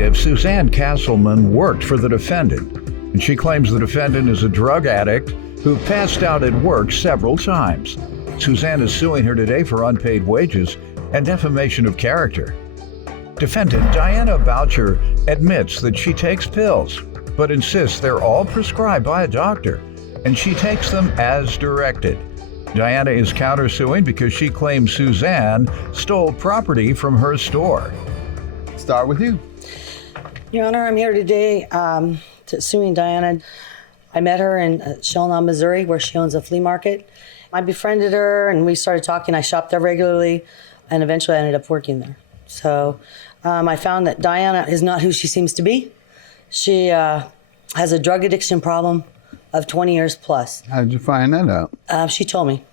plaintiff, Suzanne Castleman, worked for the defendant, and she claims the defendant is a drug addict who passed out at work several times. Suzanne is suing her today for unpaid wages and defamation of character. Defendant Diana Boucher admits that she takes pills, but insists they're all prescribed by a doctor, and she takes them as directed. Diana is countersuing because she claims Suzanne stole property from her store. Start with you. Your Honor, I'm here today suing Diana. I met her in Shellnau, Missouri, where she owns a flea market. I befriended her and we started talking. I shopped there regularly, and eventually I ended up working there. So I found that Diana is not who she seems to be. She has a drug addiction problem of 20 years plus. How did you find that out? She told me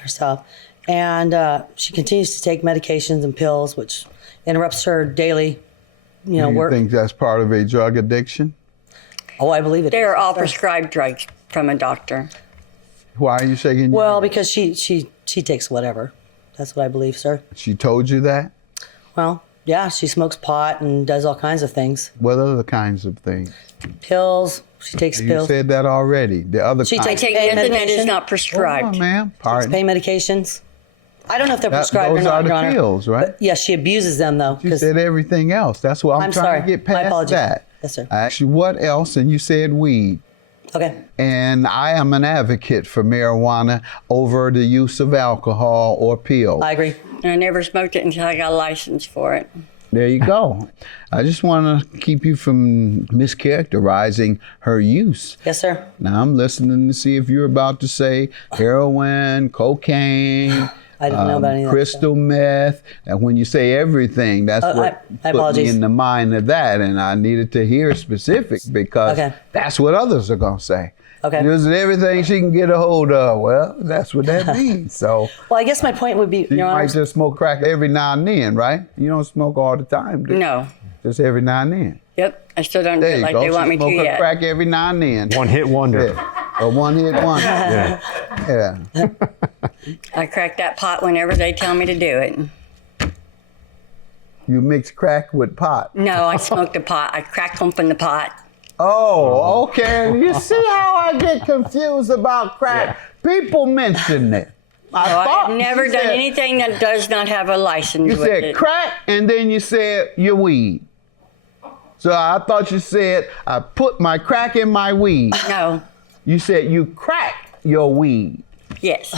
herself. And she continues to take medications and pills, which interrupts her daily, work. You think that's part of a drug addiction? Oh, I believe it. They are all prescribed drugs from a doctor. Why are you shaking your Well, head? because she takes whatever. That's what I believe, sir. She told you that? Well, yeah, she smokes pot and does all kinds of things. What other kinds of things? Pills. She takes You pills. said that already. The other She kinds. takes Take pain nothing that medication. is not prescribed. Oh, ma'am. Pardon. Pain medications. I don't know if they're prescribed those or not, are the Your Honor. pills, right? But yes, she abuses them though. You 'cause- said everything else. That's what I'm I'm trying sorry. to get My past apologies. that. Yes, sir. I asked you what else, and you said weed. Okay. And I am an advocate for marijuana over the use of alcohol or pills. I agree. And I never smoked it until I got a license for it. There you go. I just want to keep you from mischaracterizing her use. Yes, sir. Now I'm listening to see if you're about to say heroin, cocaine, I didn't know about any of that crystal meth. And when you say everything, that's what I put me apologies. in the mind of that. And I needed to hear specific because Okay. that's what others are going to say. Okay. Using everything she can get a hold of. Well, that's what that means. So Well, I guess my point would be, you Your Honor. might just smoke crack every now and then, right? You don't smoke all the time, do you? No. Just every now and then. Yep. I still don't do There it you like go. they want me She to smoke her yet. crack every now and then. One hit wonder. Yeah. A one-hit wonder. Yeah. I crack that pot whenever they tell me to do it. You mix crack with pot. No, I smoked the pot. I cracked open the pot. Oh, okay. You see how I get confused about crack? People mention it. No, I have thought never you done said- anything that does not have a license You with said it. crack, and then you said your weed. So I thought you said I put my crack in my weed. No. You said you crack your weed. Yes.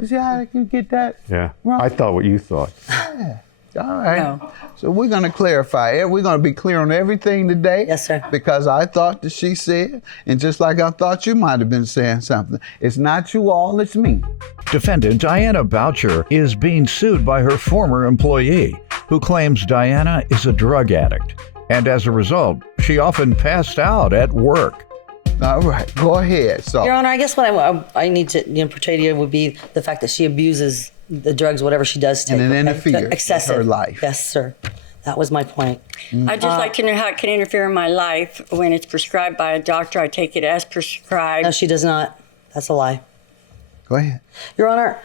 You see how you get that? Yeah. Wrong. I thought what you thought. All right. No. So we're going to clarify it. We're going to be clear on everything today. Yes, sir. Because I thought that she said, and just like I thought you might have been saying something, it's not you all, it's me. Defendant Diana Boucher is being sued by her former employee, who claims Diana is a drug addict, and as a result, she often passed out at work. All right, go ahead. So, Your Honor, I guess what I need to portray to you would be the fact that she abuses the drugs, whatever she does take. And it okay? interferes with Excessive. her life. Yes, sir. That was my point. I'd just like to know how it can interfere in my life when it's prescribed by a doctor. I take it as prescribed. No, she does not. That's a lie. go ahead. Your Honor,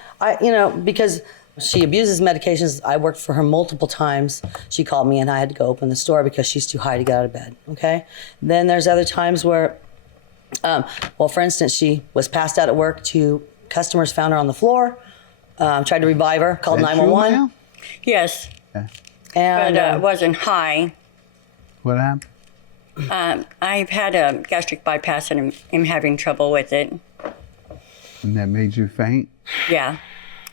because she abuses medications, I worked for her multiple times. She called me and I had to go open the store because she's too high to get out of bed, okay? Then there's other times where, for instance, she was passed out at work. Two customers found her on the floor, tried to revive her, called Is that 911. true, ma'am? Yes, And but it wasn't high. What happened? I've had a gastric bypass and I'm having trouble with it. And that made you faint? Yeah.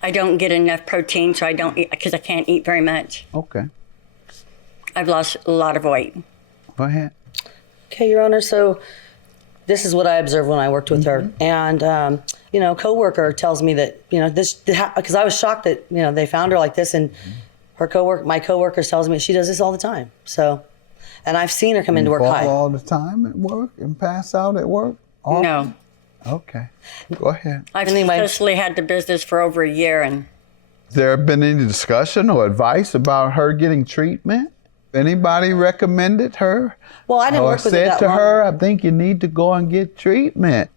I don't get enough protein, so I don't eat because I can't eat very much. Okay. I've lost a lot of weight. Go ahead. Okay, Your Honor, so this is what I observed when I worked with her. And, coworker tells me that, this, because I was shocked that, they found her like this, and my coworker tells me she does this all the time. So, and I've seen her come into work Fall high. all the time at work and pass out at work? All- No. Okay. Go ahead. I've Anyway. successfully had the business for over a year, and Has there been any discussion or advice about her getting treatment? Anybody recommended her? Well, I didn't or work with her said that to long. her, I think you need to go and get treatment.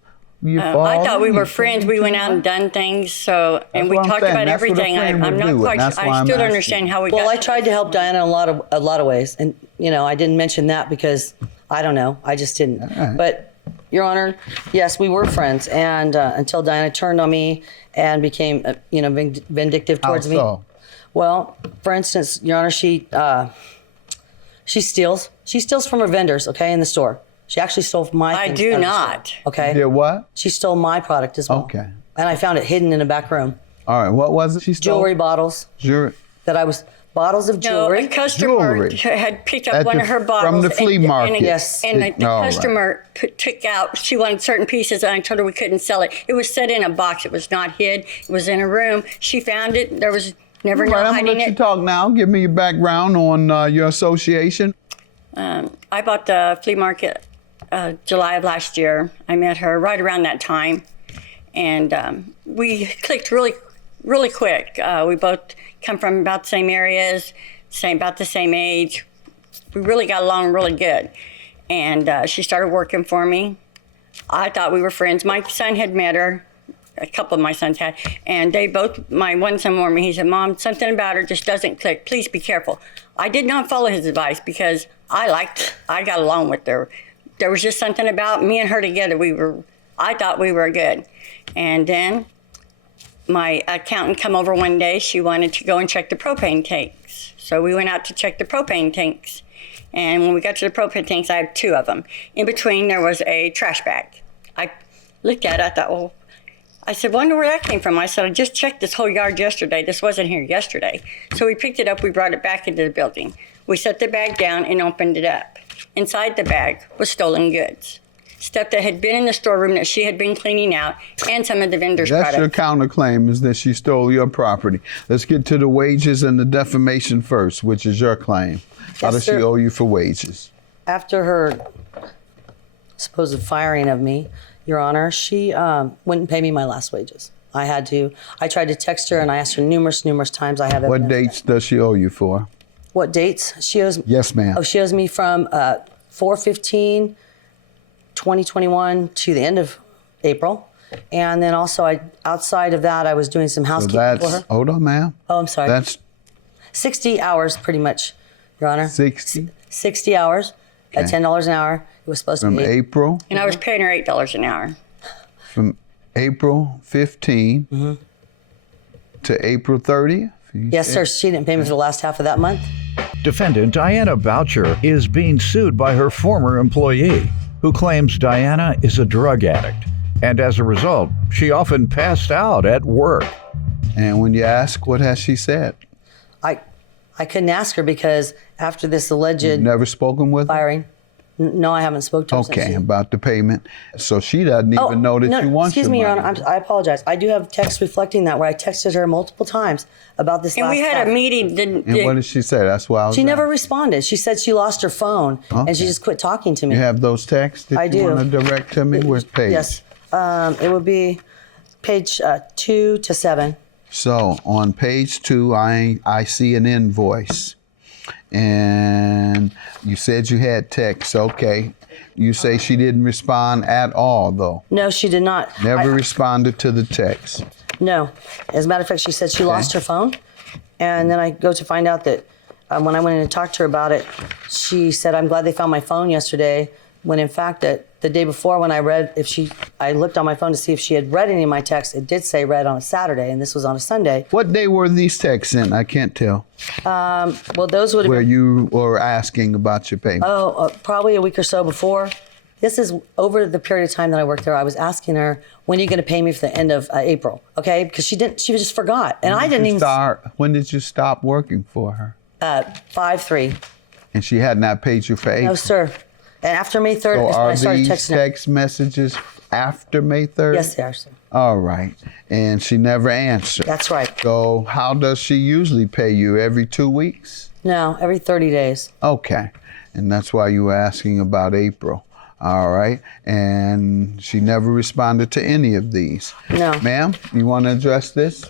you I thought we fall, were you friends. fall We too went out and much. done things. So, and That's we what I'm talked saying. about That's what a everything. friend I'm would not do, quite and that's sure. why I I'm still don't asking. understand how we Well, got I tried to help Diana in a lot of ways, and I didn't mention that because I don't know. I just didn't. right. But, Your Honor, yes, we were friends, and until Diana turned on me and became, vindictive How towards me. so? Well, for instance, Your Honor, she steals. She steals from her vendors, okay, in the store. She actually stole my I things do out of the store, not. okay? Did what? She stole my product as well. Okay. And I found it hidden in a back room. All right. What was it? She stole Jewelry bottles Jewelry. bottles of No, jewelry. a customer Jewelry. had picked up At one the- of her bottles. from the flea market. Yes. And the All right. customer took out, she wanted certain pieces, and I told her we couldn't sell it. It was set in a box. It was not hid. It was in a room. She found it. There was never All no right, I'm gonna hiding let you it. talk now. Give me your background on your association. I bought the flea market July of last year. I met her right around that time, and we clicked really, really quick. We both come from about the same areas, about the same age. We really got along really good, and she started working for me. I thought we were friends. My son had met her. A couple of my sons had, and they both, my one son warned me. He said, "Mom, something about her just doesn't click. Please be careful." I did not follow his advice because I got along with her. There was just something about me and her together. I thought we were good. And then my accountant come over one day. She wanted to go and check the propane tanks. So we went out to check the propane tanks. And when we got to the propane tanks, I had two of them. In between, there was a trash bag. I looked at it. I thought, well, I said, wonder where that came from. I said, I just checked this whole yard yesterday. This wasn't here yesterday. So we picked it up. We brought it back into the building. We set the bag down and opened it up. Inside the bag was stolen goods. Stuff that had been in the storeroom that she had been cleaning out, and some of the vendor's That's your products. counterclaim, is that she stole your property. Let's get to the wages and the defamation first, which is your claim. How Yes, does she sir. owe you for wages? After her supposed firing of me, Your Honor, she wouldn't pay me my last wages. I tried to text her and I asked her numerous times. I have What evidence. dates does she owe you for? What dates? She owes Yes, ma'am. Oh, she owes me from 4/15/2021 to the end of April. And then also outside of that, I was doing some So housekeeping for that's, her. hold on, ma'am. Oh, I'm sorry. That's 60 hours pretty much, Your Honor. 60 60 hours at Okay. $10 an hour. It was supposed from to be April, And I was paying her $8 an hour. from April 15 to April 30th? Yes, sir. She didn't pay me for the last half of that month. Defendant Diana Boucher is being sued by her former employee, who claims Diana is a drug addict, and as a result, she often passed out at work. And when you ask, what has she said? I couldn't ask her because after this alleged Never spoken with her? firing, no, I haven't spoken to her since. Okay, about the payment. So she doesn't even know that you want excuse your me, Your money. Honor. I apologize. I do have text reflecting that where I texted her multiple times about this And last we had stuff. a meeting. And what did she say? That's why I was She never asking. responded. She said she lost her phone and she just quit talking to me. You have those texts that I you do. want to direct to me? Where's page? Yes. It would be page 2 to 7. So on page 2, I see an invoice. And you said you had text. Okay. You say she didn't respond at all, though. No, she did not. Never responded to the text. No. As a matter of fact, she said she lost her phone. And then I go to find out that when I went in and talked to her about it, she said, I'm glad they found my phone yesterday. When in fact, that the day before when I looked on my phone to see if she had read any of my texts, it did say read on a Saturday, and this was on a Sunday. What day were these texts in? I can't tell. Well, those would have Where been, you were asking about your payment. probably a week or so before. This is over the period of time that I worked there. I was asking her, when are you going to pay me for the end of April? Okay, because she just forgot. And I didn't even When did you stop working for her? 5/3. And she had not paid you for April. No, sir. And after May 3rd So is when are I started these texting her. text messages after May 3rd? Yes, they are, sir. All right. And she never answered. That's right. So how does she usually pay you? Every 2 weeks? No, every 30 days. Okay. And that's why you were asking about April. All right. And she never responded to any of these. No. Ma'am, you want to address this?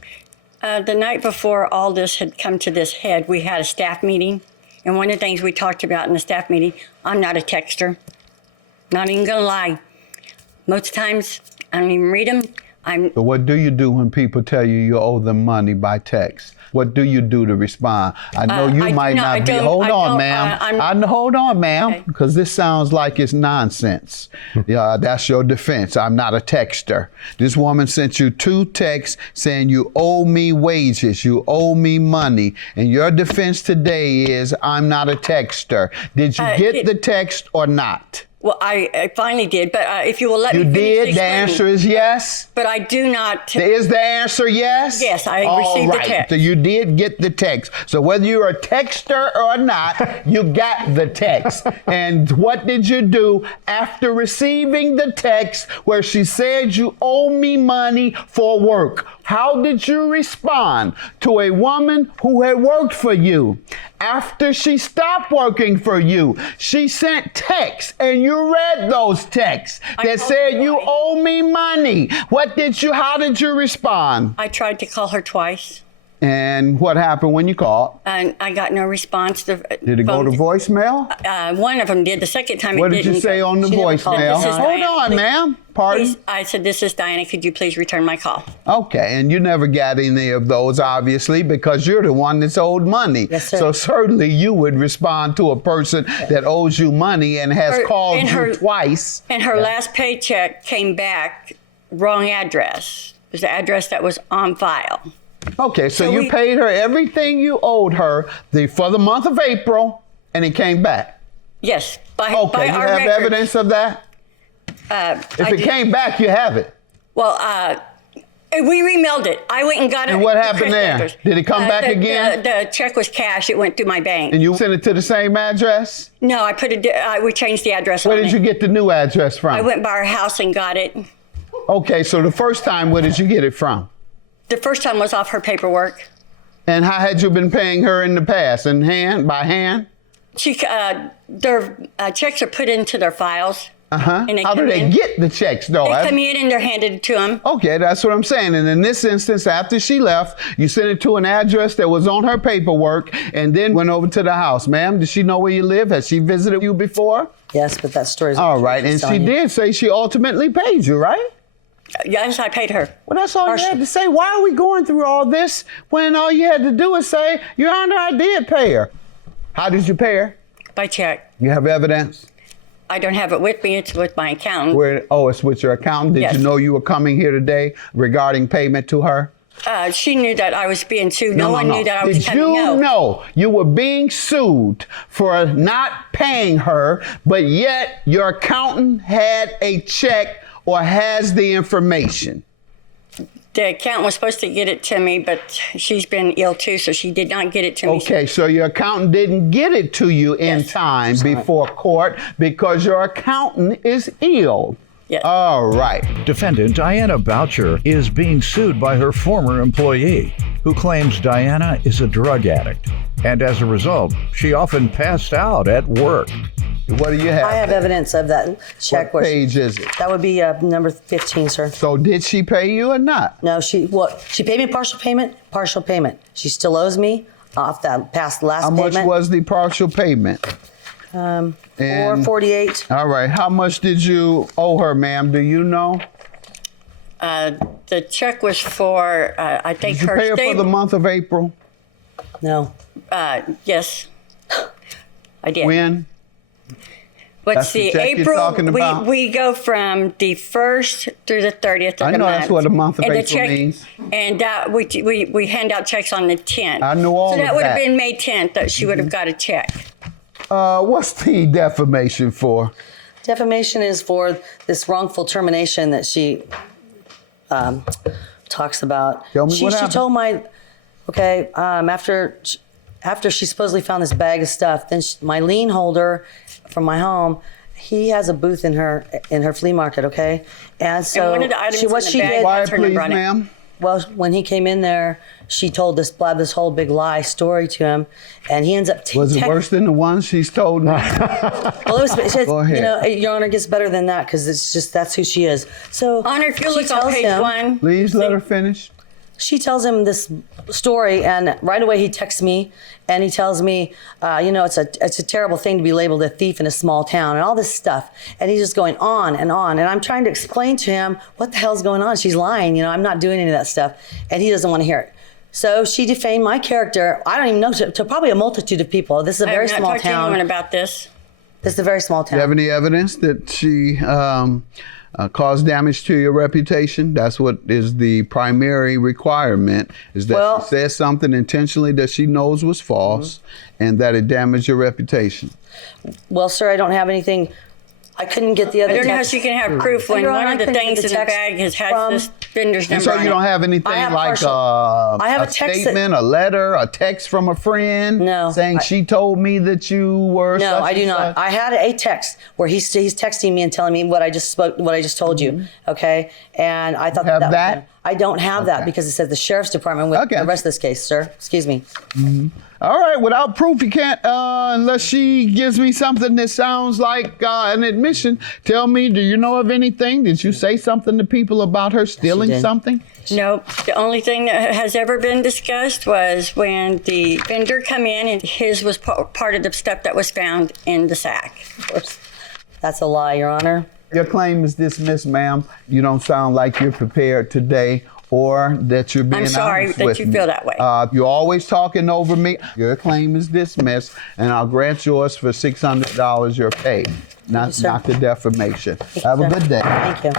The night before all this had come to this head, we had a staff meeting. And one of the things we talked about in the staff meeting, I'm not a texter. Not even gonna lie. Most times I don't even read them. So what do you do when people tell you you owe them money by text? What do you do to respond? I know you might not be. Hold on, ma'am. Hold on, ma'am, because this sounds like it's nonsense. Yeah, that's your defense. I'm not a texter. This woman sent you 2 texts saying you owe me wages, you owe me money, and your defense today is I'm not a texter. Did you get the text or not? Well, I finally did, but if you will let me finish did? The answer is yes? But I do not. Is the answer yes? Yes, I received the text. So you did get the text. So whether you're a texter or not, you got the text. And what did you do after receiving the text where she said you owe me money for work? How did you respond to a woman who had worked for you? After she stopped working for you, she sent texts, and you read those texts that said you owe me money. How did you respond? I tried to call her twice. And what happened when you called? And I got no response. Did it go to voicemail? One of them did. The second time what it didn't. What did you say on the voicemail? Hold on, ma'am. Pardon? I said, this is Diana. Could you please return my call? Okay, and you never got any of those, obviously, because you're the one that's owed money. Yes, sir. So certainly you would respond to a person that owes you money and has called you twice. And her last paycheck came back wrong address. It was the address that was on file. Okay, so you paid her everything you owed her for the month of April, and it came back? Yes. By you have evidence of that? If it came back, you have it. Well, we remailed it. I went and got it. And what happened there? Did it come back again? The check was cash. It went through my bank. And you sent it to the same address? No, we changed the address. Where did you get the new address from? I went by our house and got it. Okay, so the first time, where did you get it from? The first time was off her paperwork. And how had you been paying her in the past? By hand? Their checks are put into their files. How do they get the checks, though? They come in and they're handed to them. Okay, that's what I'm saying. And in this instance, after she left, you sent it to an address that was on her paperwork and then went over to the house. Ma'am, does she know where you live? Has she visited you before? Yes, but that story's all right. And she did say she ultimately paid you, right? Yes, I paid her. Well, that's all you had to say. Why are we going through all this when all you had to do is say, Your Honor, I did pay her? How did you pay her? By check. You have evidence? I don't have it with me. It's with my accountant. It's with your accountant? Did you know you were coming here today regarding payment to her? She knew that I was being sued. No one knew that I was coming. Did you know you were being sued for not paying her, but yet your accountant had a check or has the information? The accountant was supposed to get it to me, but she's been ill too, so she did not get it to me. Okay, so your accountant didn't get it to you in time before court because your accountant is ill. Yes. All right. Defendant Diana Boucher is being sued by her former employee, who claims Diana is a drug addict. And as a result, she often passed out at work. What do you have? I have evidence of that check. What page is it? That would be number 15, sir. So did she pay you or not? No, she paid me partial payment. She still owes me off that past last payment. How much was the partial payment? $448. All right. How much did you owe her, ma'am? Do you know? The check was for, I think, did you pay her for the month of April? No. Yes, I did. When? Let's see, April, about? We go from the 1st through the 30th of the month. I know that's what a month of April means. And we hand out checks on the 10th. I know all of that. So that would have been May 10th that she would have got a check. What's the defamation for? Defamation is for this wrongful termination that she talks about. Tell me what happened. She told after she supposedly found this bag of stuff, then my lien holder from my home, he has a booth in her flea market, okay? And so one of the items in the bag, quiet, please, ma'am. Well, when he came in there, she told this whole big lie story to him, and he ends up. Was it worse than the one she's told me? Well, it was. Go ahead. Your Honor, gets better than that because it's just that's who she is. So, Honor, if you look on page 1, please let her finish. She tells him this story, and right away he texts me, and he tells me, it's a terrible thing to be labeled a thief in a small town, and all this stuff. And he's just going on and on. And I'm trying to explain to him what the hell's going on. She's lying. I'm not doing any of that stuff, and he doesn't want to hear it. So she defamed my character. I don't even know to probably a multitude of people. This is a very small I have not talked to town. anyone about this. This is a very small town. Do you have any evidence that she caused damage to your reputation? That's what is the primary requirement, is that she says something intentionally that she knows was false and that it damaged your reputation. Well, sir, I don't have anything. I couldn't get the other I don't know how text. she can have proof when Your one Honor, of the I couldn't things get in the text bag has from- this vendor's And number so on you don't it. have anything I have like partial. I have a text statement, a letter, a text from a friend No, saying she told me that you were No, such I do and not. such? I had a text where he's texting me and telling me what I just told you. Okay, and I thought Have that. that? I don't have that because it says the sheriff's department with Okay. the rest of this case, sir. Excuse me. All right, without proof, you can't, unless she gives me something that sounds like an admission. Tell me, do you know of anything? Did you say something to people about her stealing did. something? Nope. The only thing that has ever been discussed was when the vendor come in and his was part of the stuff that was found in the sack. Of course, that's a lie, Your Honor. Your claim is dismissed, ma'am. You don't sound like you're prepared today or that you're being I'm sorry honest that with you me. feel that way. You're always talking over me. Your claim is dismissed, and I'll grant yours for $600 your pay, not sir. the defamation. you, Have a sir. good day. Thank you.